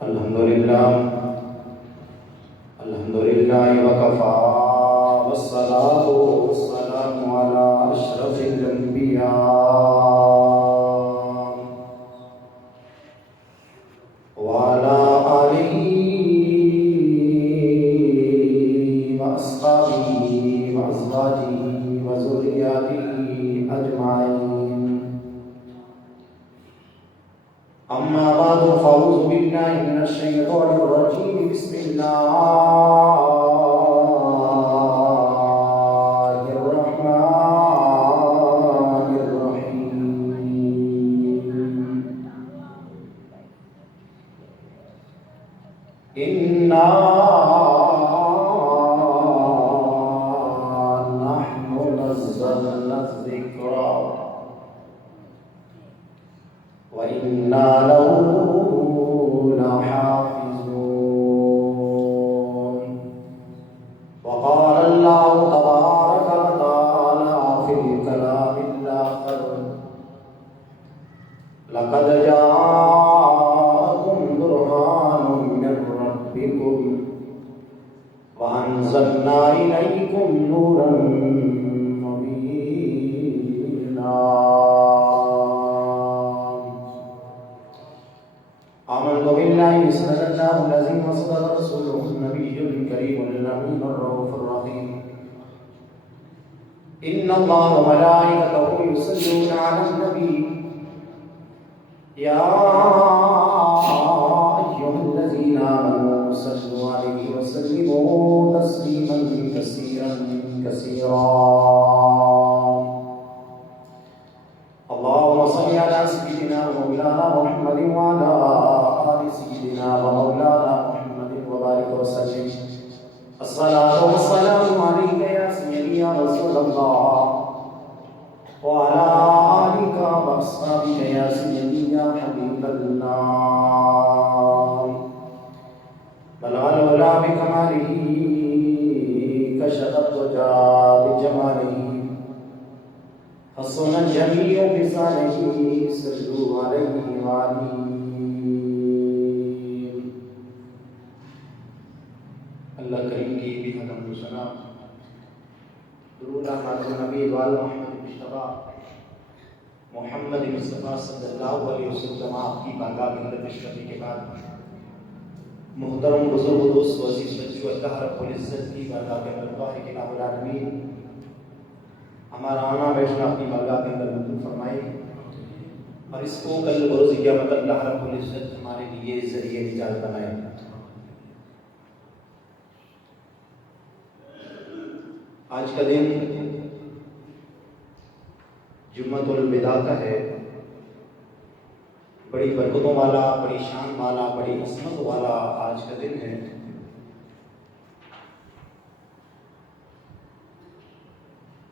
الحمدللہ وکفا والصلاة والسلام علی اشرف الانبیاء وعلی آلہ واصحابہ وازواجہ وذریاتہ اجمعین اما بعد فاعوذ باللہ من الشیطان الرجیم بسم اللہ الرحمن الرحیم انا نحن نزلنا الذکر وَإِنَّا لَهُ لَحَافِظُونَ وَقَالَ اللَّهُ تَبَارَكَ وَتَعَالَى فِي الْكَلَامِ الْآخَرِ لَقَدْ جَاءَكُمْ بُرْهَانٌ مِّن رَّبِّكُمْ وَأَنزَلْنَا إِلَيْكُمْ نُورًا مُّبِينًا آمنت بالله صدق الله العظيم وصدق رسوله النبي الكريم الأمين الرؤوف الرحيم إن الله وملائكته يصلون على النبي يا أيها الذين آمنوا صلوا عليه وسلموا تسليما كثيرا كثيرا اللهم صل على سيدنا ومولانا محمد وعلى آل سيدنا ومولانا محمد وبارك وسلم الصلاة والسلام عليك يا سيدي يا رسول الله وعلى آلك وأصحابك يا سيدي يا حبيب الله بلغ العلا بكماله كشف الدجى بجماله حسن الجميع بصالحه صلوا عليه وآله اللہ کریم کی بھی حمد و ثنا درود حضرت نبی وال محمد مصطفیٰ محمد مصطفیٰ صلی اللہ علیہ وسلم آپ کی بارگاہ کے اندر پیش کرنے کے بعد محترم بزرگ دوست و عزیز بچوں اللہ رب العزت کی بارگاہ کے اندر دعا ہے کہ الہ العالمین ہمارا آنا بیٹھنا اپنی بارگاہ کے اندر منظور فرمائے اور اس کو کل بروز قیامت اللہ رب العزت ہمارے لیے ذریعہ نجات بنائے۔ آج کا دن جمعۃ الوداع کا ہے، بڑی برکتوں والا، بڑی شان والا، بڑی عظمت والا آج کا دن ہے۔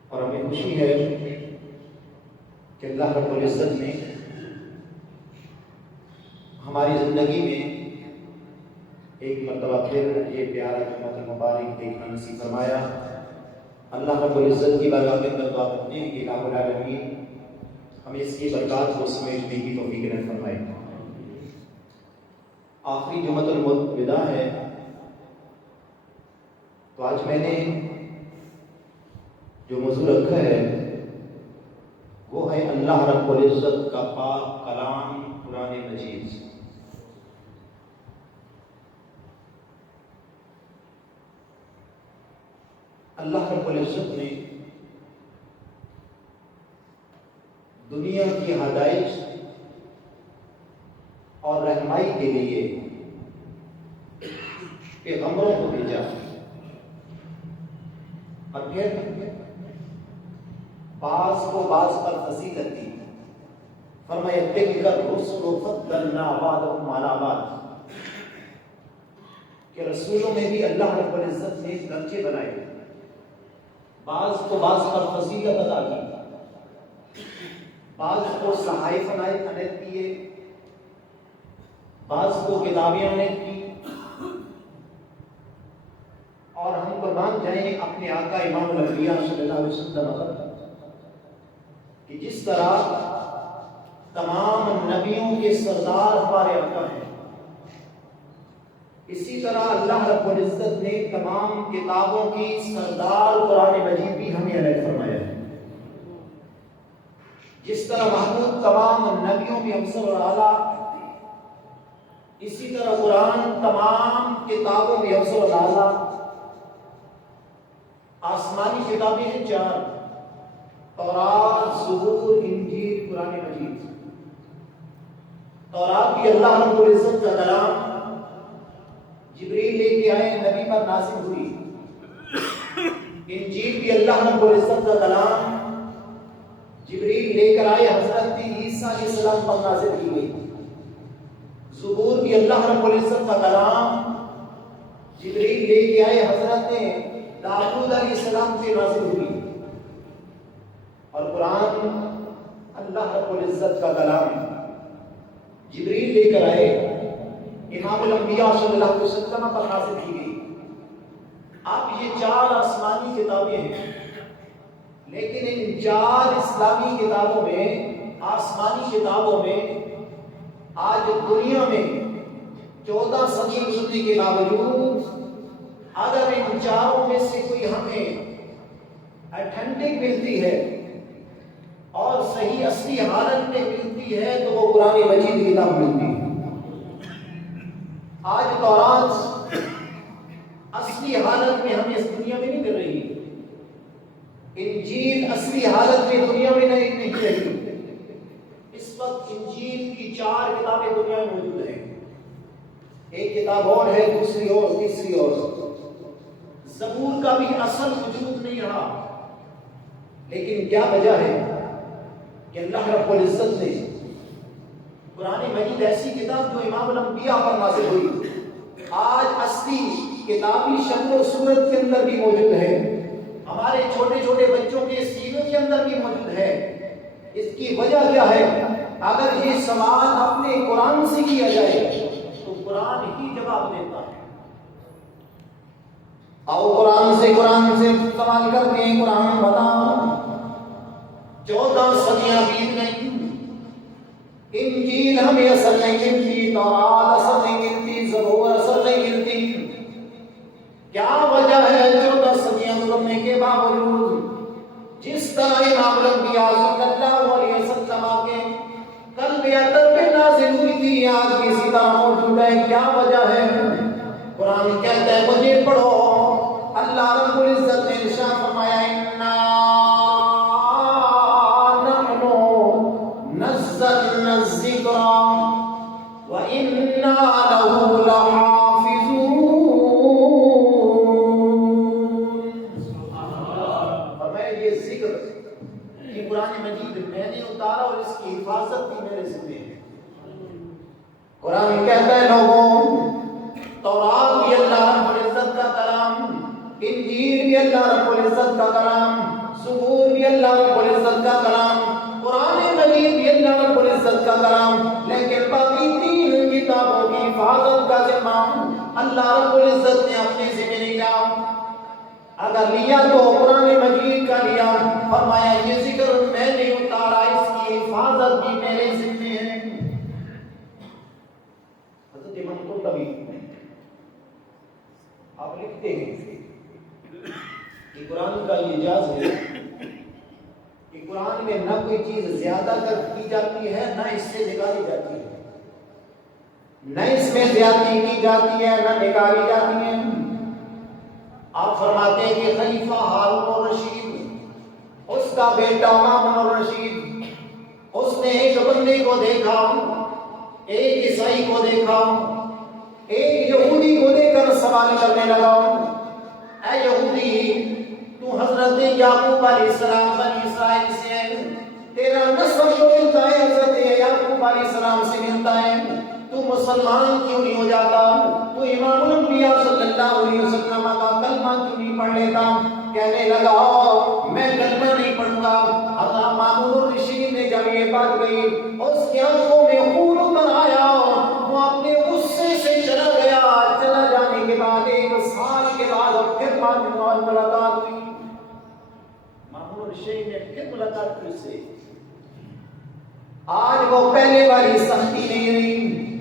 اور ہمیں خوشی ہے کہ اللہ رب العزت نے ہماری زندگی میں ایک مرتبہ پھر یہ پیارا جمعۃ المبارک دیکھنا نصیب فرمایا۔ اللہ رب العزت کی بارگاہ میں دعا کرتے ہیں کہ الہ العالمین ہمیں اس کی برکات کو سمیٹنے کی توفیق عطا فرمائے۔ آخری جمعۃ الوداع ہے، تو آج میں نے جو موضوع رکھا ہے وہ ہے اللہ رب العزت کا پاک کلام قرآن مجید۔ اللہ رب العزت نے دنیا کی ہدایت اور رہنمائی کے لیے پیغمبروں کو بھیجا اور پھر بعض کو بعض پر فضیلت دی۔ فرمایا تلک الرسل فضلنا بعضهم علی بعض، کہ رسولوں میں بھی اللہ رب العزت نے درجے بنائے، بعض کو بعض پر فضیلت عطا کی، بعض کو صحائف عنایت کیے، بعض کو کتابیں عنایت کی، اور ہم قربان جائیں اپنے آقا امام الانبیاء صلی اللہ علیہ وسلم کہ جس طرح تمام نبیوں کے سردار ہمارے آقا ہیں، اسی طرح اللہ رب العزت نے تمام کتابوں کی سردار قرآن مجید بھی ہمیں علیہ فرمایا ہے۔ جس طرح محمود تمام نبیوں میں افضل اور اعلیٰ، اسی طرح قرآن تمام کتابوں میں افضل اور اعلیٰ۔ آسمانی کتابیں ہیں 4: تورات، زبور، انجیل، قرآن مجید۔ تورات بھی اللہ رب العزت کا کلام، جبریل لے کے آئے، نبی پر نازل ہوئی۔ انجیل بھی اللہ رب العزت کا کلام، جبریل لے کر آئے، حضرت عیسیٰ علیہ السلام پر نازل کی گئی۔ زبور بھی اللہ رب العزت کا کلام، جبریل لے کے آئے، حضرت داؤد علیہ السلام سے نازل ہوئی۔ اور قرآن اللہ رب العزت کا کلام، جبریل لے کر آئے، امام الانبیاء صلی اللہ علیہ وسلم پر نازل کی گئی۔ اب یہ 4 آسمانی کتابیں ہیں، لیکن ان 4 اسلامی کتابوں میں، آسمانی کتابوں میں، آج دنیا میں 14 صدی گزرنے کے باوجود اگر ان 4 میں سے کوئی ہمیں ایتھینٹک ملتی ہے اور صحیح اصلی حالت میں ملتی ہے تو وہ قرآن مجید کی کتاب ملتی ہے۔ آج تورات اصلی حالت میں ہمیں اس دنیا میں نہیں مل رہی، انجیل اصلی حالت میں دنیا میں نہیں رہی۔ اس وقت انجیل کی 4 کتابیں دنیا میں موجود ہیں، ایک کتاب اور ہے، دوسری اور، تیسری اور۔ زبور کا بھی اصل وجود نہیں رہا، لیکن کیا وجہ ہے کہ اللہ رب العزت نے قرآن مجید ایسی کتاب جو امام الانبیاء پر نازل ہوئی، آج اصلی کتابی شکل و صورت کے اندر بھی موجود ہے، ہمارے چھوٹے چھوٹے بچوں کے سینوں کے اندر بھی موجود ہے۔ اس کی وجہ کیا ہے؟ اگر یہ سوال اپنے قرآن سے کیا جائے تو قرآن ہی جواب دیتا ہے۔ آؤ قرآن سے سوال کرتے ہیں، قرآن بتاؤ 14 صدیاں بیت گئی، انجیل ہمیں اثر نہیں ملتی، تورات اثر نہیں ملتی، زبور اثر نہیں ملتی، کیا وجہ ہے 14 صدیاں گزرنے کے باوجود جس طرح امام الانبیاء صلی اللہ علیہ وسلم کے قلب اندر پہ نازل ہوئی تھی، آج بھی اسی طرح موجود ہے؟ کیا وجہ ہے؟ قرآن کہتا ہے مجھے پڑھو۔ اللہ رب العزت نے ارشاد فرمایا انا نحن نزلنا الذکر وانا له لحافظون۔ فرمایا یہ ذکر، یہ قرآن مجید میں نے اتارا اور اس کی حفاظت بھی میرے ذمہ ہے۔ قرآن کہتا ہے لوگوں، تورات بھی اللہ رب العزت کا کلام، انجیل بھی اللہ رب العزت کا کلام، زبور بھی اللہ رب العزت کا کلام، قرآن مجید بھی اللہ رب العزت کا کلام، لیکن باقی 3 کتابوں کی حفاظت کا ذمہ اللہ رب العزت نے اپنے ذمہ نہیں لیا۔ اگر لیا تو قرآن مجید کا لیا، فرمایا یہ ذکر میں نے اتارا، اس کی حفاظت بھی میرے ذمہ ہے۔ حضرت امام قرطبی آپ لکھتے ہیں کہ قرآن کا یہ اعجاز ہے کہ قرآن میں نہ کوئی چیز زیادہ کر کی جاتی ہے، نہ اس سے نکالی جاتی ہے، نہ اس میں زیادتی کی جاتی ہے، نہ نکالی جاتی ہے۔ آپ فرماتے ہیں کہ خلیفہ ہارون الرشید، اس کا بیٹا مامون الرشید، اس نے ایک بندے کو دیکھا، ایک عیسائی کو دیکھا، ایک یہودی کو دیکھ کر سوال کرنے لگا، اے یہودی، تو حضرت یعقوب علیہ السلام بنی اسرائیل سے ہے، تیرا نسب جو ملتا ہے حضرت یعقوب علیہ السلام سے ملتا ہے، تو مسلمان کیوں نہیں ہو جاتا؟ تو امام الانبیاء صلی اللہ علیہ وسلم کا کلمہ کیوں نہیں پڑھ لیتا؟ کہنے لگا میں کلمہ نہیں پڑھوں گا۔ حضرت مامون الرشید نے جب یہ بات کہی، اس کی آنکھوں میں خون اتر آیا، وہ اپنے غصے سے چلا گیا۔ چلا جانے کے بعد 1 سال کے بعد پھر ملاقات ہوئی، مامون الرشید نے پھر ملاقات کی سے، آج وہ پہلے والی سختی نہیں رہی،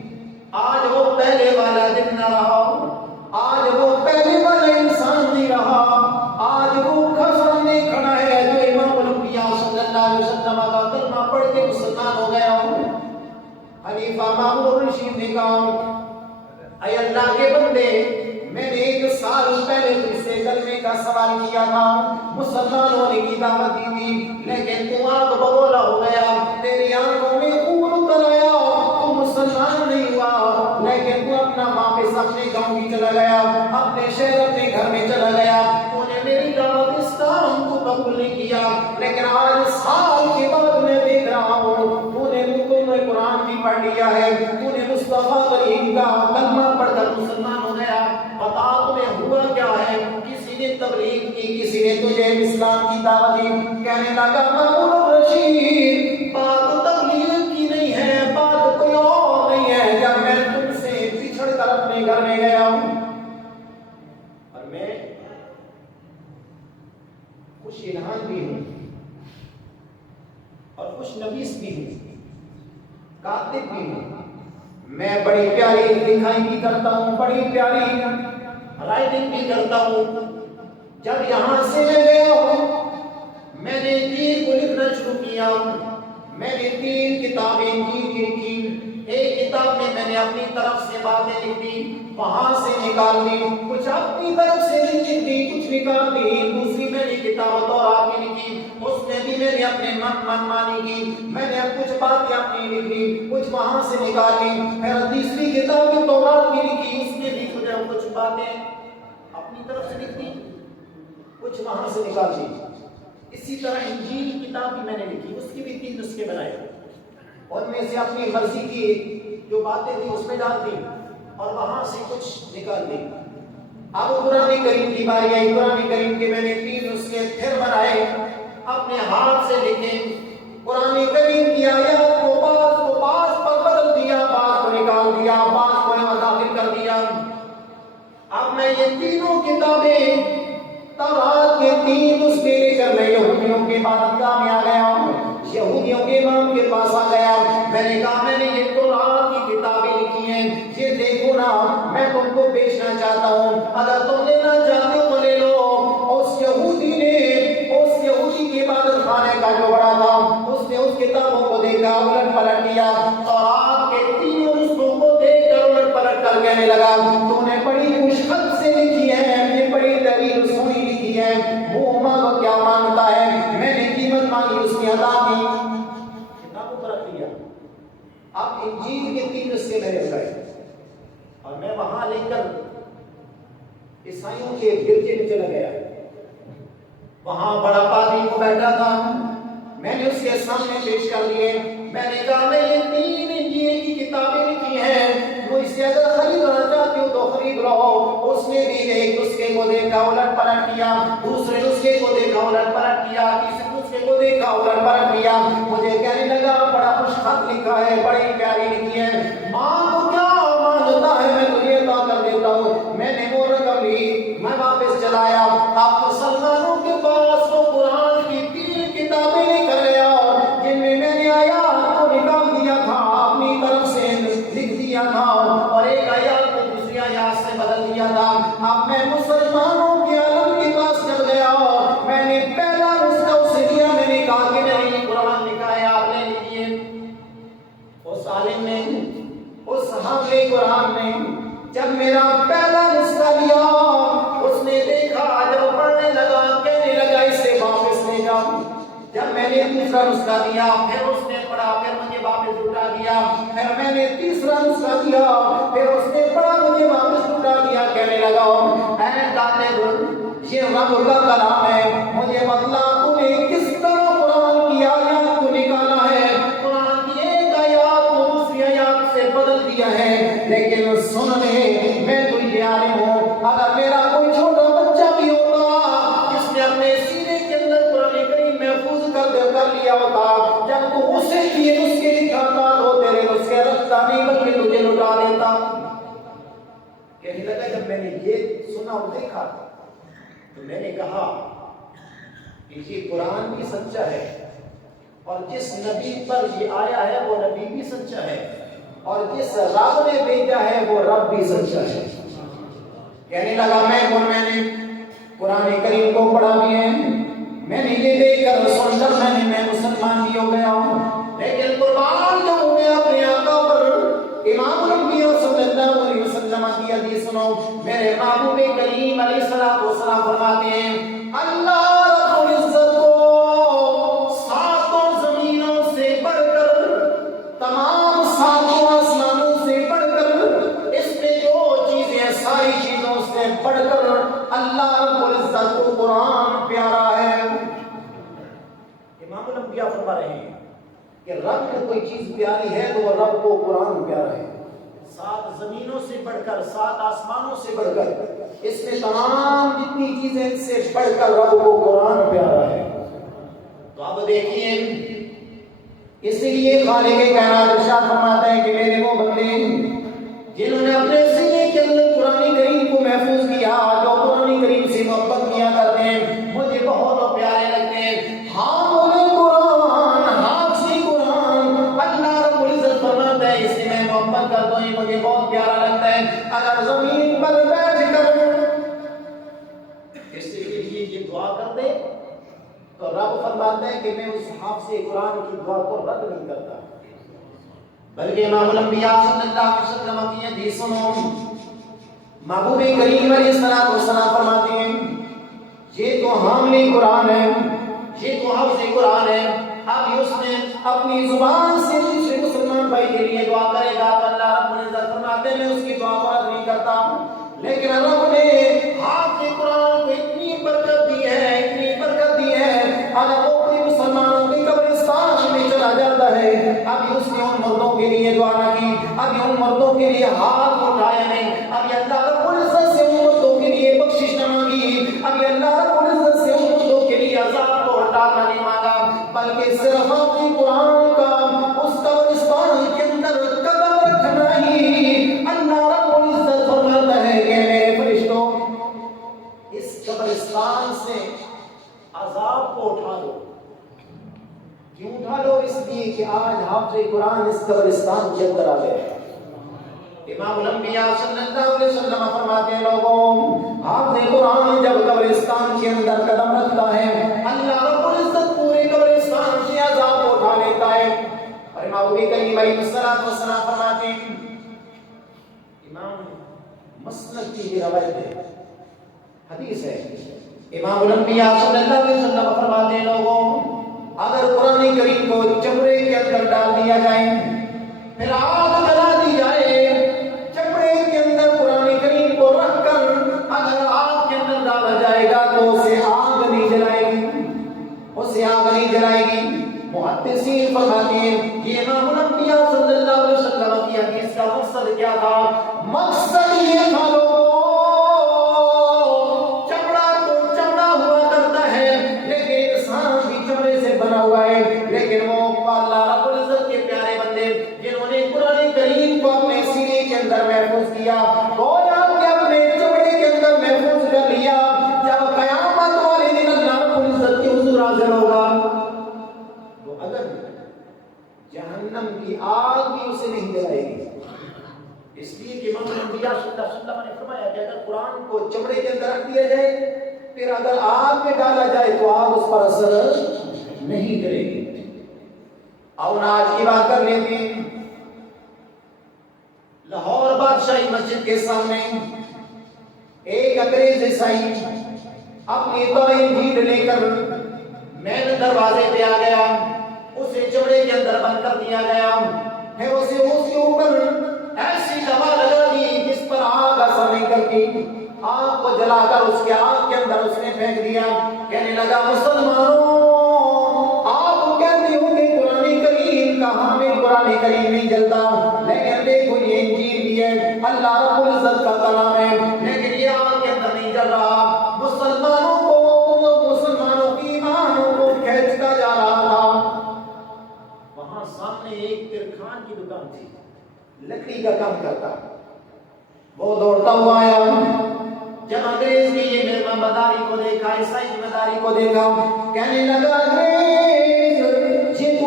آج وہ پہلے والا دن نہ رہا، آج وہ پہلے والا انسان نہیں رہا، آج وہ سامنے کھڑا ہے جو امام الانبیاء صلی اللہ علیہ وسلم کا کلمہ پڑھ کے مسلمان ہو گیا ہوں۔ خلیفہ مامون رشید نے کہا اے اللہ کے بندے، میں نے 1 سال پہلے تجھ سے کلمے کا سوال کیا تھا، مسلمان ہونے کی دعوت دی تھی، لیکن تو آنکھ بگولا ہو گیا، تیری آنکھوں میں خون اتر آیا، تو مسلمان نہیں ہوا، لیکن تو اپنا واپس اپنے گاؤں میں چلا گیا، اپنے شہر اپنے گھر میں چلا گیا، تو نے میری دعوت اسلام کو قبول نہیں کیا، لیکن آج سال کے بعد میں دیکھ رہا ہوں تو نے قرآن بھی پڑھ لیا ہے، تو نے مصطفیٰ کریم کا کلمہ پڑھ کر مسلمان ہو گیا، بتا تمہیں ہوا کیا ہے؟ کسی نے تبلیغ کی، کسی نے تجھے اسلام کی دعوت دی، کہنے لگا مامون رشید بات تبلیغ کی نہیں ہے، بات کوئی اور نہیں ہے، جب میں تم سے بچھڑ کر اپنے گھر میں گیا ہوں اور میں خوش الہان بھی ہوں اور خوش نویس بھی ہوں، کاتب بھی ہوں، میں بڑی پیاری لکھائی بھی کرتا ہوں، بڑی پیاری رائٹنگ بھی کرتا ہوں۔ جب یہاں سے میں گیا ہوں میں نے دین کو لکھنا شروع کیا، میں نے 3 کتابیں دین کی لکھی، ایک کتاب میں نے اپنی طرف سے باتیں لکھی، وہاں سے نکال لی، کچھ اپنی طرف سے لکھ دی، کچھ نکال دی، دوسری میں نے کتاب توراۃ کی لکھی، اس میں بھی میں نے اپنے من مانی کی، میں نے کچھ باتیں اپنی لکھی، کچھ وہاں سے نکال لی، پھر تیسری کتاب توراۃ کی لکھی، اس میں بھی کچھ باتیں اپنی طرف سے لکھ دی، کچھ وہاں سے نکال دی۔ اسی طرح انجیل کی کتاب بھی میں نے لکھی، اس کی بھی 3 نسخے بنائے، اور میں سے اپنی مرضی کی جو باتیں تھیں اس میں ڈال دی اور وہاں سے کچھ نکال دی۔ اب قرآن کریم کی باری آئی، قرآن کریم کے میں نے 3 نسخے پھر بنائے، اپنے ہاتھ سے لکھے، قرآن کریم کی آیات کو بعض پر بدل دیا، بعض کو نکال دیا، بعض کو داخل کر دیا۔ اب میں یہ تینوں کتابیں توراۃ کے 3 نسخے لے کر میں یہودیوں کے عبادتگاہ میں آ گیا ہوں، یہودیوں کے امام کے پاس آ گیا، میں نے کہا میں نے یہ توراۃ کی کتابیں لکھی ہیں، یہ دیکھو نا، میں تم کو بیچنا چاہتا ہوں، اگر تم لینا چاہتے ہو تو لے لو۔ اس یہودی نے، اس یہودی کے عبادت خانے کا جو بڑا تھا، اس نے اس کتابوں کو دیکھا، الٹ پلٹ کیا، توراۃ کے 3 نسخوں کو دیکھ کر الٹ پلٹ کر کہنے لگا تو نے بڑی مشقت سے لکھی ہے، یہ بڑی دلیل سنی لکھی ہے، وہ مانگو کیا مانگتا ہے، میں نے قیمت مانگی، اس نے ادا کی، کتابوں پر رکھ دیا۔ اب انجیل کے 3 نسخے میں نے بنائے اور میں وہاں لے کر عیسائیوں کے گرجے میں چلا گیا، وہاں بڑا پادری کو بیٹھا تھا، میں نے اس کے سامنے پیش کر دیے، میں نے کہا میں یہ 3 انجیل کی کتابیں لکھی ہیں، وہ اسے اگر خریدنا چاہتے ہو تو خرید لو۔ اس نے بھی ایک نسخے کو دیکھا، الٹ پلٹ کیا، دوسرے نسخے کو دیکھا، الٹ پلٹ کیا، تیسرے نسخے کو دیکھا، الٹ پلٹ کیا، مجھے کہنے لگا بڑا خوش خط لکھا ہے، بڑی پیاری لکھی ہے، ماں کو کیا مانگتا ہے میں تجھے عطا کر دیتا ہوں۔ میں نے وہ رقم لی، میں واپس چلا آیا، اب مسلمانوں کے پاس وہ قرآن کی 3 کتابیں لے کر گیا جن میں میں نے آیات کو نکال دیا تھا، اپنی طرف سے لکھ دیا تھا، اور ایک آیات کو دوسری آیات سے بدل دیا تھا۔ اب میں مسلمانوں کے عالم کے پاس جب گیا، میں نے پہلا نسخہ اسے دیا، میں نے کہا کہ میں نے قرآن لکھا ہے، آپ لے لیجیے۔ اس عالم نے، اس حامل قرآن نے جب میرا پہلا نسخہ لیا، اس نے دیکھا، جب پڑھنے لگا کہنے لگا اسے واپس لے جاؤ۔ جب میں نے دوسرا نسخہ دیا، پھر اس نے پڑھا، پھر مجھے واپس لوٹا دیا، پھر میں نے تیسرا نسخہ دیا، پھر اس نے پڑھا، مجھے واپس لوٹا دیا، کہنے لگا اے کاتب، یہ رب کا کلام ہے، مجھے بتلا تو نے کس طرح قرآن کی آیات کو نکالا ہے، قرآن کی ایک آیات کو دوسری آیات سے بدل دیا ہے، لیکن سن لے، میں تو یہ عالم ہوں، اگر میرا کوئی چھوٹا بچہ بھی ہوتا جس نے اپنے سینے کے اندر قرآن کریم محفوظ کر لیا ہوتا، جب تو اسے یہ نسخے دکھاتا تو تیرے نسخے رکھتا نہیں بلکہ تجھے لٹا دیتا۔ کہنے لگا جب میں نے یہ سنا اور دیکھا تو میں نے کہا کہ یہ قرآن بھی سچا ہے اور جس نبی پر یہ آیا ہے وہ نبی بھی سچا ہے، اور جس رب نے بھیجا ہے وہ رب بھی سچا ہے۔ کہنے لگا میں نے قرآن کریم کو پڑھا بھی ہے، میں نے یہ دیکھ کر سن کر میں مسلمان بھی ہو گیا ہوں، لیکن قربان جاؤں میں اپنے آقا پر امام الانبیاء صلی اللہ علیہ وسلم کی حدیث سنو۔ میرے محبوب کریم علیہ السلام فرماتے ہیں اللہ رب العزت کو ساتوں زمینوں سے بڑھ کر، تمام ساتوں آسمانوں سے بڑھ کر، اس میں جو چیزیں ساری چیزوں سے بڑھ کر اللہ رب العزت کو قرآن پیارا ہے۔ امام الانبیاء فرما رہے ہیں کہ رب کو کوئی چیز پیاری ہے تو وہ رب کو قرآن پیارا ہے، سات زمینوں سے بڑھ کر، سات آسمانوں سے بڑھ کر، اس میں تمام جتنی چیزیں ان سے بڑھ کر رب کو قرآن پیارا ہے۔ تو اب دیکھیے، اس لیے خالق کائنات ارشاد فرماتا ہے کہ میرے وہ بندے جنہوں نے اپنے سینے کے اندر قرآن کریم کو محفوظ کیا، جو قرآن کریم سے محبت کیا کرتے ہیں، مجھے بہت پیارے لگتے ہیں، ہاں بولے قرآن، حافظ قرآن، اللہ رب العزت فرماتا ہے اس سے میں محبت کرتا ہوں، مجھے بہت پیارا لگتا ہے۔ اگر زمین پر بیٹھ کر اس کے لیے یہ دعا کر دے تو رب فرماتا ہے کہ میں اس حافظ قرآن کی دعا کو رد نہیں کرتا، بلکہ امام الانبیاء صلی اللہ علیہ وسلم کی حدیث سنو، محبوب کریم علیہ السلام فرماتے ہیں یہ تو حامل قرآن ہے، یہ تو حافظ قرآن ہے، اب اس نے اپنی زبان سے دوسرے مسلمان بھائی کے لیے دعا کرے گا تو اللہ رب العزت فرماتے ہیں میں اس کی دعا کو رد نہیں کرتا، لیکن رب نے حافظ قرآن کو اتنی برکت دی ہے، اتنی برکت دی ہے، اگر وہ کوئی مسلمانوں کی قبرستان میں چلا جاتا ہے، ابھی اس نے ان مردوں کے لیے دعا نہ کی، ابھی ان مردوں کے لیے ہاتھ اٹھایا نہیں، ابھی اللہ رب العزت سے ان مردوں کے لیے بخشش نہ مانگی، ابھی اللہ رب العزت سے ان مردوں کے لیے عذاب کو ہٹانا نہیں مانگا، بلکہ صرف اپنی قرآن کا اس قبرستان کے اندر قدم رکھنا ہی اللہ رب العزت فرماتا ہے کہ میرے فرشتوں اس قبرستان سے عذاب کو اٹھا دو۔ کیوں اٹھا لو؟ اس لیے کہ آج حافظ قرآن اس قبرستان کے اندر آ گئے۔ امام الانبیاء صلی اللہ علیہ وسلم فرماتے ہیں لوگوں حافظ قرآن جب قبرستان کے اندر قدم رکھتا ہے اللہ رب العزت پورے قبرستان سے عذاب کو اٹھا لیتا ہے۔ اور امام کریم علیہ السلام فرماتے ہیں، امام مسند کی یہ روایت ہے، حدیث ہے، امام الانبیاء صلی اللہ علیہ وسلم فرماتے ہیں لوگوں اگر قرآن کریم کو چمڑے کے اندر ڈال دیا جائے، پھر آگ جلا دی جائے، چمڑے کے اندر قرآن کریم کو رکھ کر اگر آگ کے اندر ڈالا جائے گا تو اسے آگ نہیں جلائے گی، اسے آگ نہیں جلائے گی۔ محدثین فرماتے ہیں یہ امام الانبیاء صلی اللہ علیہ وسلم کی حدیث کا مقصد کیا تھا؟ مقصد یہ تھا لوگوں چمڑا تو چمڑا ہوا کرتا ہے لیکن انسان بھی چمڑے سے بنا ہوا ہے، لیکن وہ اللہ رب العزت کے پیارے بندے جنہوں نے قرآن کریم کو اپنے سینے کے اندر محفوظ کیا، گویا کہ اپنے چمڑے کے اندر محفوظ کر لیا، جب قیامت والے دن اللہ رب العزت کے حضور حاضر ہوگا تو اگر جہنم کی آگ بھی اسے نہیں جلائے گی، اس لیے کہ امام الانبیاء صلی اللہ علیہ وسلم نے فرمایا کہ اگر قرآن کو چمڑے کے اندر رکھ دیا جائے پھر اگر آگ میں ڈالا جائے تو آگ اس پر اثر نہیں کرے گی۔ اور آج کی بات کر لیتے ہیں، لاہور بادشاہی مسجد کے سامنے ایک انگریز عیسائی اپنی توہین بھیڑ لے کر مین دروازے پہ آ گیا، اسے چمڑے کے اندر بند کر دیا گیا، پھر اسے اس کے اوپر ایسی دوا لگا دی جس پر آگ اثر نہیں کرتی، آگ کو جلا کر اس کے آگ کے اندر اس نے پھینک دیا، کہنے لگا مسلمانوں آپ کہتے ہو کہ قرآن کریم کا حامل قرآن کریم نہیں جلتا، لیکن دیکھو یہ انجیل بھی ہے، اللہ رب العزت کا کلام ہے، لیکن یہ آگ کے اندر نہیں جل رہا، مسلمانوں کی ایمانوں کو کھینچتا جا رہا تھا۔ وہاں سامنے ایک ترکھان کی دکان تھی، لکڑی کا کام کرتا، وہ دوڑتا ہوا آیا، جب انگریز کی یہ ذمہ داری کو دیکھا، عیسائی ذمہ داری کو دیکھا، کہنے لگا انگریز یہ تو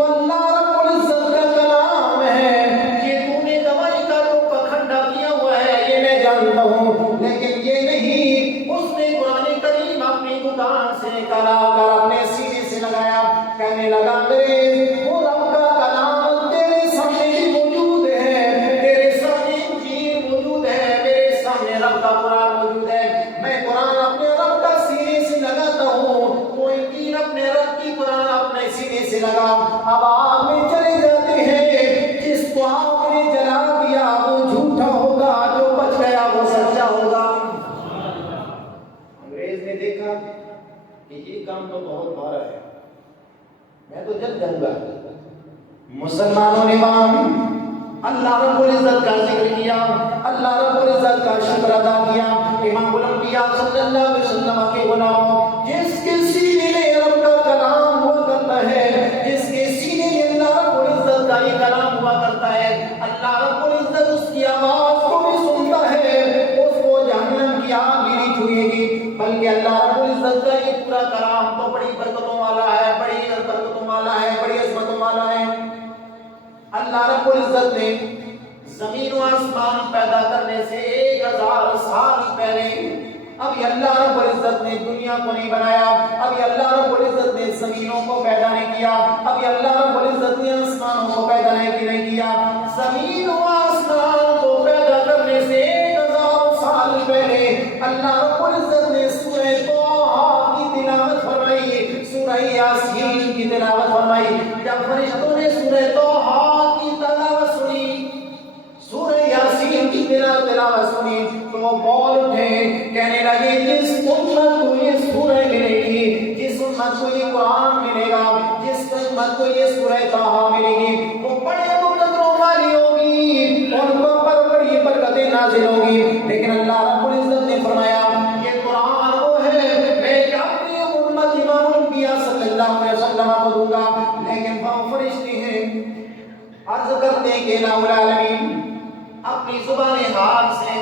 کہنے لگا میرے وہ رب کا کلام تیرے سامنے موجود ہے، تیرے سامنے انجیل موجود ہے، میرے سامنے رب کا قرآن موجود ہے، میں قرآن اپنے رب کا سینے سے لگاتا ہوں، وہ انجیل اپنے رب کی قرآن اپنے سینے سے لگا۔ اب آگ میں چلے جاتے ہیں، جس کو آگ نے جلا دیا وہ جھوٹا ہوگا، جو بچ گیا وہ سچا ہوگا۔ انگریز نے دیکھا کہ یہ کام تو بہت بھارا ہے، میں تو جل جاؤں گا۔ مسلمانوں نے وہاں اللہ رب العزت کا ذکر کیا، اللہ رب العزت کا شکر ادا کیا۔ امام الانبیاء صلی اللہ علیہ وسلم کے غلاموں، جس کے سینے میں رب کا کلام ہوا کرتا ہے، جس کے سینے میں اللہ رب العزت کا یہ کلام ہوا کرتا ہے، اللہ رب العزت اس کی آواز کو بھی سنتا ہے، اس کو جہنم کی آگ بھی نہیں چھوئے گی، بلکہ اللہ رب العزت کا یہ پورا کلام تو بڑی برکتوں والا ہے، بڑی برکتوں والا ہے، بڑی عظمتوں والا ہے۔ اللہ رب العزت نے زمین و آسمان پیدا کرنے سے 1000 سال پہلے، ابھی اللہ رب العزت نے دنیا کو نہیں بنایا، ابھی اللہ رب العزت نے زمینوں کو پیدا نہیں کیا، ابھی اللہ رب العزت نے آسمانوں کو پیدا نہیں کیا، زمین و آسمان کو پیدا کرنے سے 1000 سال پہلے اللہ رب العزت نے سورہ طٰہٰ کی تلاوت فرمائی، سورہ یاسین کی تلاوت فرمائی۔ جب فرشتوں نے سورہ طٰہٰ کی تلاوت سنی، سورہ یاسین کی تلاوت سنی، تو وہ بول اٹھے، کہنے لگے جس امت کو یہ سورہ ملے گی، جس امت کو یہ قرآن ملے گا، جس امت کو یہ سورہ طٰہٰ ملے گی، وہ بڑے مقدروں والی ہوگی، ان پر بڑی برکتیں نازل ہوگی۔ لیکن اللہ رب العزت نے فرمایا یہ قرآن وہ ہے میں اپنی امت امام الانبیاء صلی اللہ علیہ وسلم کو دوں گا، لیکن وہ فرشتے ہیں عرض کرتے ہیں کہ الہ العالمین اپنی زبان حال سے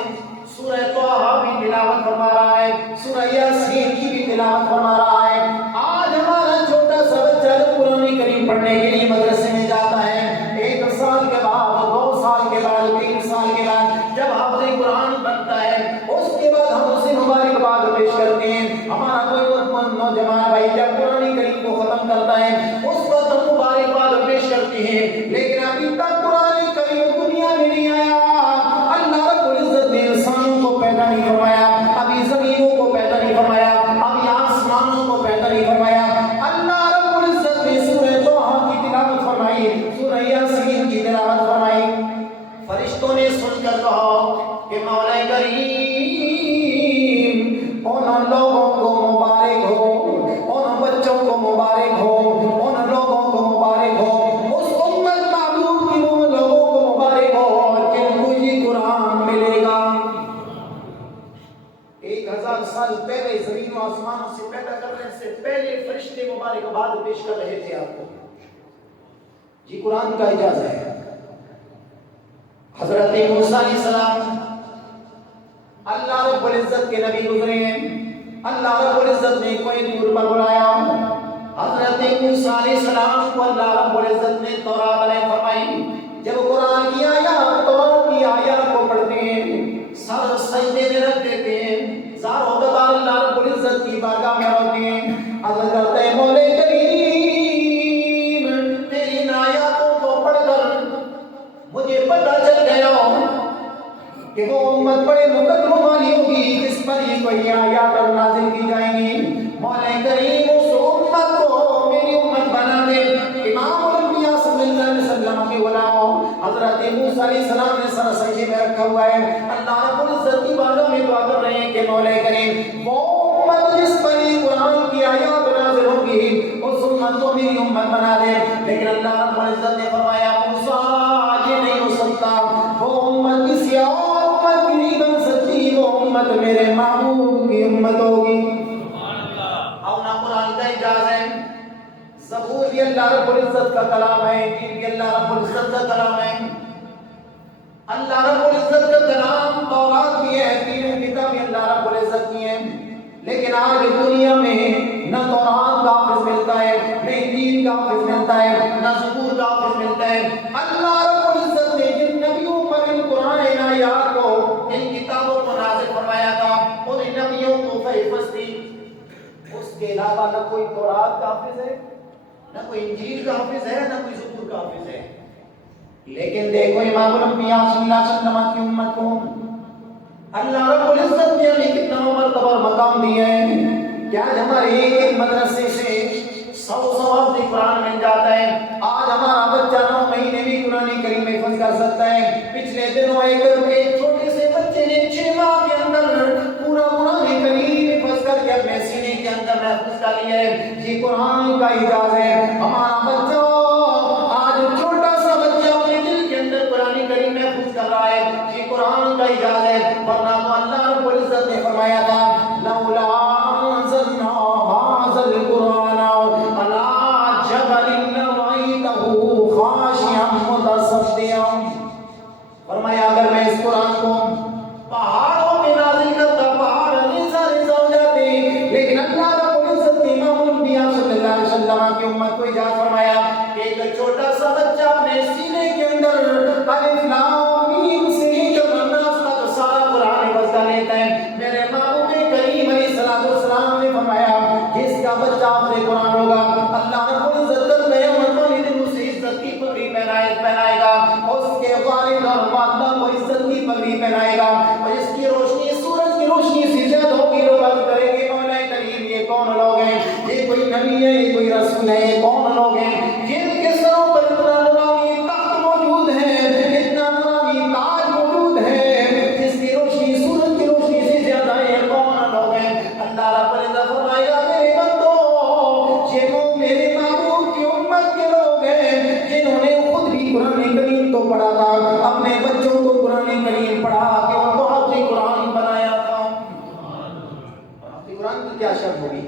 سورہ طٰہٰ بھی تلاوت فرما رہا ہے، سورہ یاسین کی بھی تلاوت فرما رہا ہے۔ آج ہمارا چھوٹا سا بچہ جو قرآن کریم پڑھنے کے لیے مدرسے میں جاتا ہے، 1 سال کے بعد، 2 سال کے بعد، 3 سال کے بعد جب حافظ قرآن بنتا ہے، اس کے بعد ہم اسے مبارکباد پیش کرتے ہیں۔ ہمارا کوئی نوجوان بھائی جب قرآن کریم کو ختم کرتا ہے، اس وقت ہم مبارکباد پیش کرتے ہیں، لیکن ابھی تک قرآن کریم دنیا میں نہیں آیا۔ اللہ رب العزت نے انسانوں کو پیدا نہیں فرمایا، ابھی زمینوں کو پیدا نہیں فرمایا، ابھی آسمانوں کو پیدا نہیں فرمایا۔ اللہ رب العزت نے سورہ طٰہٰ کی تلاوت فرمائی، سورہ یاسین کی تلاوت فرمائی۔ فرشتوں نے سن کر کہا کہ مولا کریم ان لوگوں کو مبارک ہو، ان بچوں کو مبارک ہو، ان لوگوں کو مبارک ہو، اس امت معلوم کی ان لوگوں کو مبارک ہو جن کو یہ قرآن ملے گا۔ 1000 سال پہلے زمین و آسمانوں سے پیدا کرنے سے پہلے فرشتے مبارکباد پیش کر رہے تھے آپ کو، جی قرآن کا اعجاز ہے۔ حضرت موسیٰ علیہ السلام اللہ رب العزت کے نبی گزرے ہیں، اللہ رب العزت نے کوئی دور پر بلایا، حضرت موسیٰ علیہ السلام کو اللہ رب العزت نے تورات علیہ فرمائی۔ جب قرآن کی آیات، تورات کی آیات کو پڑھتے ہیں، سر سجدے میں رکھ دیتے ہیں، زاروں دبار اللہ رب العزت کی بارگاہ میں ہوتے ہیں، عرض کرتے ہیں مولا کریم تیری ان آیاتوں کو پڑھ کر مجھے پتہ چل گیا کہ وہ امت بڑے مقدروں والی ہوگی جس پر یہ کوئی آیات نازل کی جائیں گی۔ مولا کریم اس امت کو میری امت بنا دے۔ امام الانبیاء صلی اللہ علیہ وسلم کے غلاموں، حضرت موسیٰ علیہ السلام نے سر سجدے میں رکھا ہوا ہے، اللہ رب العزت کی بارگاہ میں دعا کر رہے ہیں کہ مولا کریم وہ امت جس پر یہ قرآن کی آیات نازل ہوگی اس امت کو میری امت بنا دے۔ لیکن اللہ رب العزت نے فرمایا موسیٰ یہ نہیں ہو سکتا، وہ امت کسی اور امت کی نہیں بن سکتی، وہ امت میرے محبوب کی امت ہوگی۔ اور نہ قرآن کا اعجاز ہے، زبور بھی اللہ رب العزت کا کلام ہے، انجیل بھی اللہ رب العزت کا کلام ہے، اللہ رب العزت کا کلام تورات بھی ہے، تینوں کتابیں اللہ رب العزت کی ہیں۔ لیکن آج دنیا میں نہ تورات کا حافظ ملتا ہے، نہ انجیل کا حافظ ملتا ہے، نہ زبور کا حافظ ملتا ہے۔ اللہ رب العزت نے جن نبیوں پر ان قرآن آیات کو، ان کتابوں کو نازل فرمایا تھا، ان نبیوں کو فہرست دی، اس کے علاوہ نہ کوئی تورات کا حافظ ہے، نہ کوئی انجیل کا حافظ ہے نہ کوئی زبور کا حافظ ہے. لیکن دیکھو امام الانبیاء صلی اللہ علیہ وسلم کی امت کو اللہ رب العزت نے ہمیں کتنا مرتبہ اور مقام دیا ہے کہ آج ہمارے ایک مدرسے سے 100 حافظ قرآن مل جاتا ہے. آج ہمارا بچہ 9 مہینے بھی قرآن کریم میں حفظ کر سکتا ہے. پچھلے دنوں ایک چھوٹے سے بچے نے 6 ماہ کے اندر پورا قرآن کریم حفظ کر کے اپنے سینے کے اندر محفوظ کر لیا ہے. یہ قرآن کا اعجاز ہے. ہمارا بچہ آج چھوٹا سا بچہ اپنے دل کے اندر قرآن کریم محفوظ کر رہا ہے. یہ قرآن کا اعجاز ہے. ورنہ تو اللہ رب العزت نے فرمایا تھا لولا انزلنا هذا القرآن على جبل لرأيته خاشعا متصدعا. فرمایا اگر میں اس قرآن کو پہاڑوں میں نازل کرتا پہاڑ ریزہ ریزہ ہو جاتے. لیکن اللہ رب العزت نے امام الانبیاء صلی اللہ علیہ وسلم کی امت کو اجازت فرمایا کہ ایک چھوٹا سا بچہ اپنے سینے کے اندر الف لام میم سے لے کر الناس تک سارا قرآن حفظ کر لیتا ہے. میرے محبوب کریم علیہ الصلوۃ والسلام نے فرمایا جس کا بچہ اپنے قرآن ہوگا اللہ رب العزت قیامت والے دن اسے عزت کی پگڑی پہنائے گا. اس کے والد اور والدہ کو عزت کی پگڑی پہنائے گا اور اس کی روشنی سورج کی روشنی سے زیادہ ہوگی. لوگ عرض کریں گے مولا کریم یہ کون لوگ ہیں؟ یہ کوئی نبی ہے یہ کوئی رسول ہے یہ کون لوگ ہیں جن کے سروں پر اتنا نورانی تخت موجود ہے اتنا نورانی تاج موجود ہے جس کی روشنی سورج کی روشنی سے زیادہ ہے؟ یہ کون لوگ ہیں؟ اللہ رب العزت فرمائے گا میرے بندو یہ میرے محبوب کی امت کے لوگ ہیں جنہوں نے خود بھی قرآن کریم تو پڑھا تھا اپنے بچوں کو قرآن کریم پڑھا کہ ان کو حافظ قرآن بنایا تھا. حافظ قرآن کی کیا شرط ہوگی؟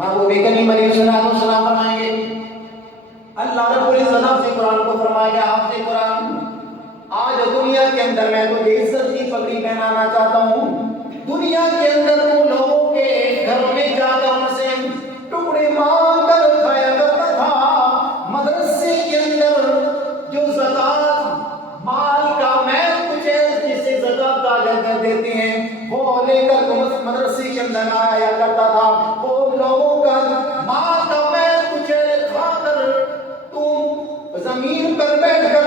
محبوب کریم علیہ السلام فرمائیں گے اللہ رب العزت حافظ قرآن کو فرمائے گا حافظ قرآن آج دنیا کے اندر میں تجھے عزت کی پگڑی پہنانا چاہتا ہوں. دنیا کے اندر تو لوگوں کے گھروں میں جا کر ان سے ٹکڑے مانگ کر کھایا کرتا تھا. مدرسے کے اندر جو زکات مال کا محل کچھ ہے جسے زکات ادا دیتے ہیں وہ لے کر تم مدرسے کے اندر آیا کرتا تھا. وہ لوگوں کا مال کا محل کچھ کھا کر تم زمین پر بیٹھ کر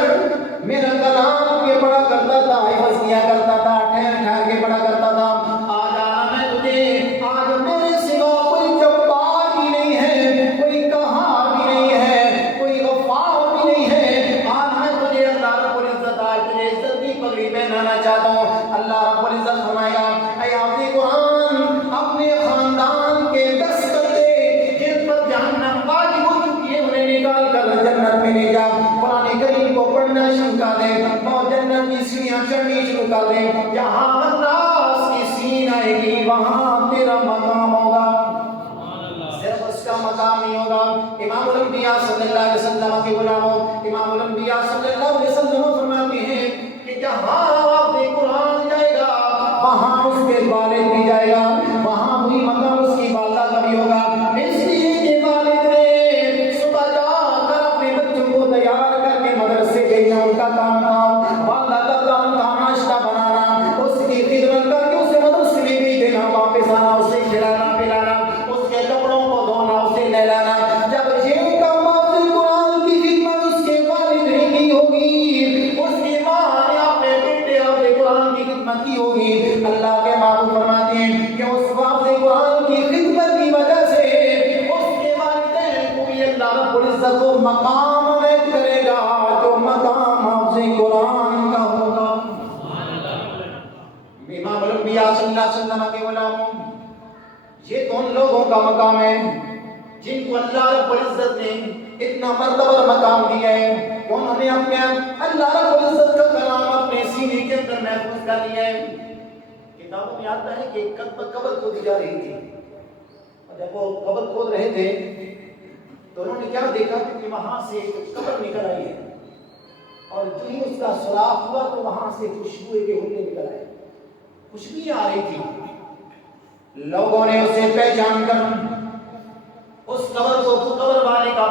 میرا کلام یہ پڑھا کرتا تھا حفظ کیا کرتا تھا ٹھہر ٹھہر کے پڑھا کرتا تھا. آج میں تجھے آج میرے سوا کوئی جبار بھی نہیں ہے کوئی قہار بھی نہیں ہے کوئی غفار بھی نہیں ہے. آج میں تجھے اللہ رب العزت آج تجھے عزت کی پگڑی پہنانا چاہتا ہوں. اللہ رب العزت فرمائے گا اے حافظ قرآن اپنے خاندان کے 10 بندے جن پر جہنم واجب ہو چکی ہے انہیں نکال کر جنت میں لے جا. قرآن کریم کو پڑھنا شروع کر دے اور جنت کی سیڑھیاں چڑھنی شروع کر دے. جہاں الناس کی سین آئے گی وہاں تیرا مقام ہوگا. صرف اس کا مقام نہیں ہوگا. امام الانبیاء صلی اللہ علیہ وسلم کے غلاموں امام الانبیاء صلی اللہ علیہ وسلم فرماتے ہیں کہ جہاں حافظ قرآن جائے گا وہاں اس کے والد بھی جائے گا وہاں وہی مقام اس کی والدہ کا بھی ہوگا. اس لیے کہ والد نے صبح جا کر اپنے بچوں کو تیار کر کے مدرسے بھیجنا ان کا کام تھا. والدہ کا کام تھا ناشتہ بنانا اس کی خدمت کر کے اسے مدرسے میں بھیج دینا واپس آنا اسے کھلانا پلانا اس کے کپڑوں کو دھونا اسے نہلانا. جب یہ کام حافظ قرآن کی خدمت اس کے والد نے کی ہوگی اس کی ماں نے اپنے بیٹے حافظ قرآن کی خدمت کی ہوگی. اللہ کے محبوب فرماتے ہیں کہ اس حافظ قرآن کی خدمت کی وجہ سے اس کے والدین کو بھی اللہ رب العزت کو مقام عنایت کرے گا جو مقام حافظ قرآن کا ہوگا. امام الانبیاء صلی اللہ علیہ وسلم کے غلاموں یہ تو ان لوگوں کا مقام ہے جن کو اللہ رب العزت نے اتنا مرتبہ مقام دیا ہے کہ انہوں نے اپنے اللہ رب العزت کا کلام اپنے سینے کے اندر محفوظ کر لیا ہے. کتابوں میں آتا ہے کہ ایک قبر کھودی جا رہی تھی اور جب وہ قبر کھود رہے تھے تو انہوں نے کیا دیکھا کہ وہاں سے ایک قبر نکل آئی ہے اور جو ہی اس کا سراغ ہوا تو وہاں سے خوشبو کے ہولے نکل آئے. خوشبو آ رہی تھی. لوگوں نے اسے پہچان کر اس قبر کو قبر والے کا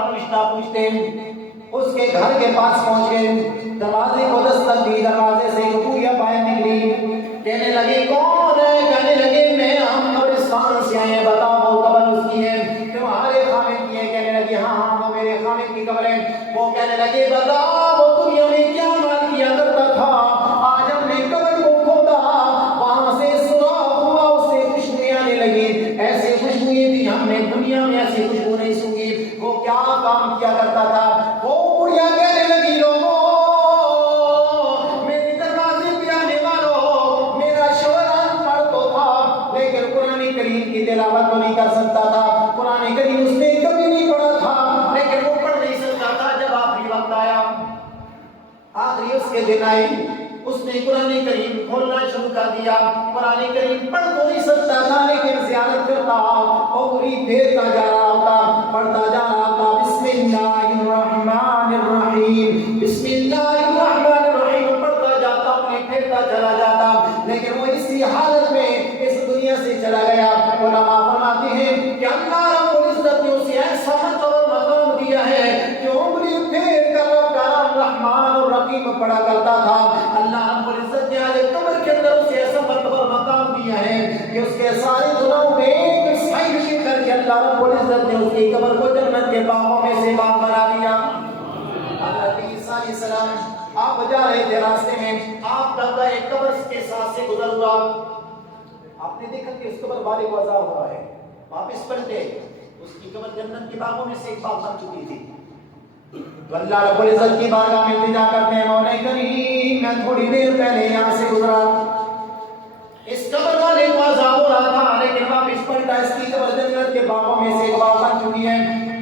پوچھتے اس کے گھر کے پاس پہنچ گئے. دروازے کو دستک دی. دروازے سے ایک بوڑھیا باہر نکلی. کہنے لگے کون ہے؟ کہنے لگے میں ہم قبرستان سے آئے ہیں بتاؤ وہ قبر اس کی ہے تمہارے خامد کی ہے؟ کہنے لگے ہاں ہاں وہ میرے خالق کی قبر ہے۔ وہ کہنے لگے بتا وہ دنیا میں کیا مال کیا کرتا تھا، آج ہم نے قبر کو کھودا، وہاں سے سراغ ہوا، اس سے خوشبوئیں آنے لگی، ایسے خوشبوئیں تھی ہم نے دنیا میں ایسی خوشبو نہیں سونگی۔ وہ کیا کام کیا کرتا تھا؟ وہ بڑھیا کہنے لگی لوگوں میرے دروازے پہ آنے والوں، میرا شوہر ان پڑھ تو تھا لیکن قرآن کریم کی تلاوت تو نہیں کر سکتا تھا، قرآن کریم اس نے کبھی نہیں پڑھا تھا، لیکن وہ پڑھ نہیں سکتا تھا۔ جب آخری وقت آیا، آخری اس کے دن آئے، اس نے قرآن کریم کھولنا شروع کر دیا، قرآن کریم پڑھ تو نہیں سکتا تھا لیکن زیارت کرتا اور پھیرتا جا رہا ہوتا، پڑھتا جا رہا تھا بسم اللہ الرحمن الرحیم، بسم اللہ الرحمن الرحیم پڑھتا جاتا، انہیں پھیرتا چلا جاتا، لیکن وہ اسی حالت میں اس دنیا سے چلا گیا۔ علماء فرماتے ہیں کہ اللہ رب العزت نے اسے ایسا مرتبہ اور مقام دیا ہے کہ انگلی پھیر کر رب کا نام رحمان اور رحیم پڑھا کرتا تھا۔ اللہ رب العزت نے آج قبر کے اندر اسے ایسا مرتبہ اور مقام دیا ہے کہ اس کے سارے گناہوں میں ایک صحیح لکھ کر کے اللہ رب العزت نے اس کی قبر کو جنت کے باغوں میں سے باغ بنا دیا۔ حضرت عیسیٰ علیہ السلام آپ جا رہے تھے راستے میں، آپ کا ایک قبر کے ساتھ سے گزر ہوا، آپ نے دیکھا کہ اس قبر والے کو عذاب ہو رہا ہے، واپس پلٹے، اس کی قبر جنت کے باغوں میں سے ایک باغ بن چکی تھی۔ تو اللہ رب العزت کی بارگاہ میں التجا کرتے ہیں مولا کریم میں تھوڑی دیر پہلے یہاں سے گزرا، اس قبر والے کو عذاب ہو رہا تھا لیکن واپس پلٹا، اس کی قبر جنت کے باغوں میں سے ایک باغ بن چکی ہے۔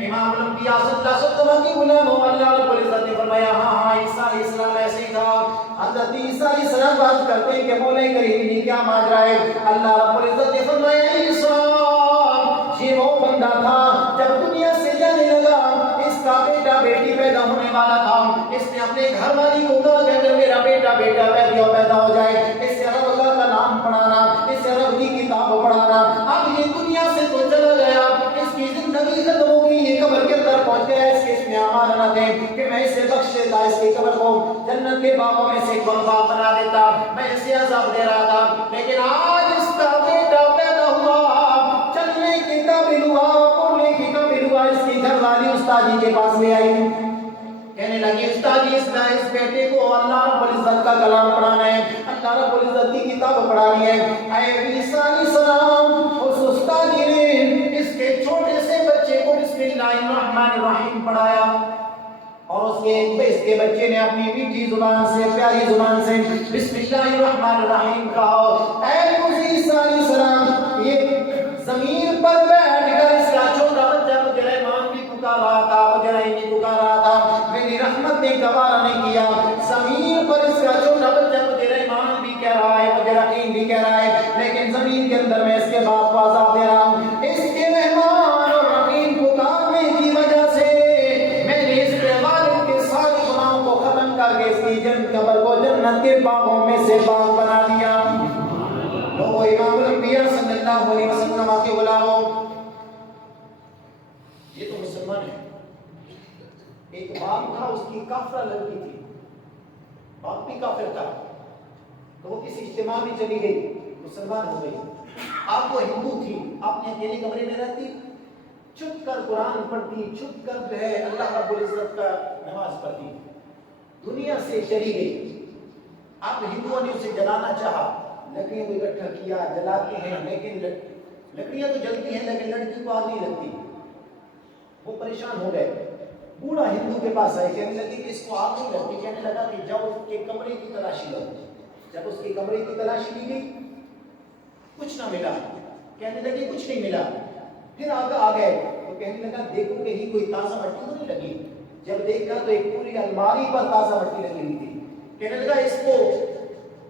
امام الانبیاء صلی اللہ علیہ وسلم کی غلام اللہ رب العزت نے فرمایا ہاں عیسیٰ علیہ السلام ایسے ہی تھا۔ حضرت عیسیٰ علیہ السلام بات کرتے ہیں کہ مولا کریم یہ کیا ماجرا ہے؟ اللہ رب العزت نے فرمایا عیسیٰ یہ وہ بندہ تھا جب دنیا سے جانے لگا اس کا بیٹا بیٹی پیدا ہونے والا تھا، اس نے اپنے گھر والی کو کہا کہ اگر میرا بیٹا پیدا ہو جائے اس سے رب کا نام پڑھانا، اس سے رب کی کتاب پڑھانا۔ اب یہ دنیا سے تو چلا گیا، اس کی زندگی ختم ہو گئی، یہ قبر کے اندر پہنچ گیا، اس میں اعمال نہ تھے کہ میں اسے بخش دیتا، اس کی قبر کو جنت کے باغوں میں سے ایک باغ بنا دیتا، میں اسے عذاب دے رہا تھا، لیکن آج اس کا بیٹا پیدا ہوا، چلنے کی قابل ہوا، پڑھنے کی قابل ہوا، اس کی گھر والی استاد جی کے پاس لے آئی، کہنے لگی استاد جی اس بیٹے کو اللہ رب العزت کا کلام پڑھانا ہے، اللہ رب العزت کی کتاب پڑھانی ہے۔ اے عیسیٰ علیہ السلام اس استاد جی نے اس کے چھوٹے سے بچے کو بسم اللہ الرحمن الرحیم پڑھایا اور اس کے بچے نے اپنی میٹھی زبان سے پیاری زبان سے بسم اللہ الرحمن الرحیم کہا۔ اے عیسیٰ علیہ السلام یہ زمین پر بیٹھ کر اس کا چھوٹا بچہ مجھے رحمان بھی پکار رہا تھا، مجھے رحیم بھی پکار رہا تھا، میری رحمت نے گوارا نہیں کیا، زمین پر اس کا چھوٹا بچہ مجھے رحمان بھی کہہ رہا ہے، مجھے رحیم بھی کہہ رہا ہے، لیکن زمین کے اندر میں اس کے باپ کو عذاب دے رہا ہوں، اس کے رحمان اور رحیم پکارنے کی وجہ سے میں نے اس کے والد کے سارے گناہوں کو ختم کر کے اس کی قبر کو جنت کے باغوں میں سے باغ بنا دیا۔ لوگوں امام الانبیاء صلی اللہ علیہ وسلم کے غلاموں، یہ تو مسلمان ہے، ایک باپ تھا اس کی کافرہ لڑکی تھی، باپ بھی کافر تھا، تو وہ کسی اجتماع میں چلی گئی، مسلمان ہو گئی، آپ وہ ہندو تھی، اپنے اکیلے کمرے میں رہتی، چھپ کر قرآن پڑھتی، چھپ کر جو ہے اللہ رب العزت کا نماز پڑھتی، دنیا سے چلی گئی۔ اب ہندوؤں نے اسے جلانا چاہا، لکڑیوں کو اکٹھا کیا، جلاتے ہیں لیکن لکڑیاں تو جلتی ہیں لیکن لڑکی کو آگ نہیں لگتی، وہ پریشان ہو گئے، بوڑھا ہندو کے پاس آئے، کہنے لگے کہ اس کو آگ نہیں لگتی، کہنے لگا کہ جب اس کے کمرے کی تلاشی لو، جب اس کے کمرے کی تلاشی لی گئی کچھ نہ ملا، کہنے لگے کچھ نہیں ملا، پھر آ گئے تو کہنے لگا دیکھو کہیں کوئی تازہ مٹی تو نہیں لگی، جب دیکھا تو ایک پوری الماری پر تازہ مٹی لگی ہوئی تھی، کہنے لگا اس کو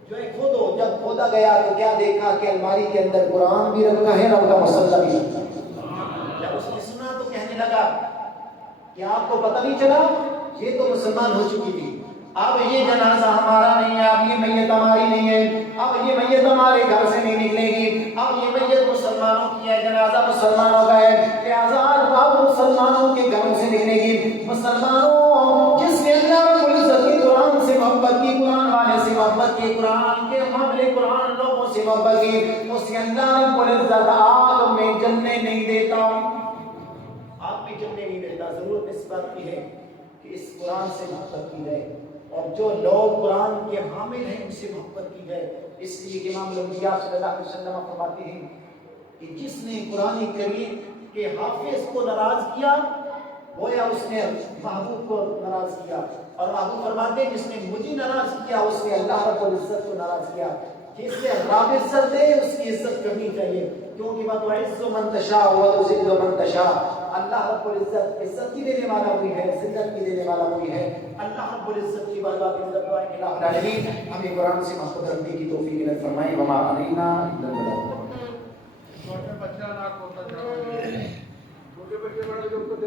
جو ہے کھودو، جب کھودا گیا تو کیا دیکھا کہ الماری کے اندر قرآن بھی رکھا ہے اور کا مسلح بھی رکھا ہے۔ جب اس نے سنا تو کہنے لگا کہ آپ کو پتہ نہیں چلا یہ تو مسلمان ہو چکی تھی، اب یہ جنازہ ہمارا نہیں ہے، اب یہ میت ہماری نہیں ہے، اب یہ میت ہمارے گھر سے نہیں نکلے گی، اب یہ میت مسلمانوں کی ہے، جنازہ مسلمانوں کا ہے، لہٰذا اب مسلمانوں کے گھروں سے نکلے گی۔ مسلمانوں جس نے اللہ رب العزت کی قرآن سے محبت کی، قرآن والے سے محبت کی، قرآن کے حامل قرآن لوگوں سے محبت کی، اسے اللہ رب العزت آگ میں جلنے نہیں دیتا، آگ میں جلنے نہیں دیتا۔ یہاں ضرورت اس بات کی ہے کہ اس قرآن سے محبت کی جائے اور جو لوگ قرآن کے حامل ہیں ان سے محبت کی جائے۔ اس لیے کہ امام الانبیاء صلی اللہ علیہ وسلم فرماتے ہیں کہ جس نے قرآن کریم کے حافظ کو ناراض کیا گویا اس نے محبوب کو ناراض کیا، اور محبوب فرماتے ہیں جس نے مجھے ناراض کیا اس نے اللہ رب العزت کو ناراض کیا۔ جس سے رب عزت دے اس کی عزت کرنی چاہیے، کیونکہ وَتُعِزُّ مَن تَشَاءُ وَتُذِلُّ مَن تَشَاءُ، اللہ رب العزت عزت کی دینے والا وہی ہے، ذلت کی دینے والا وہی ہے۔ اللہ رب العزت کی بارگاہ میں عزت دعائیں کہ الہ العالمین ہمیں قرآن سے محبت رکھنے کی توفیق عنایت فرمائے۔ وما علینا الا البلاغ۔ چھوٹے بچہ لاکھ ہوتا جا رہا ہے، چھوٹے بچے بڑے لوگ کو دے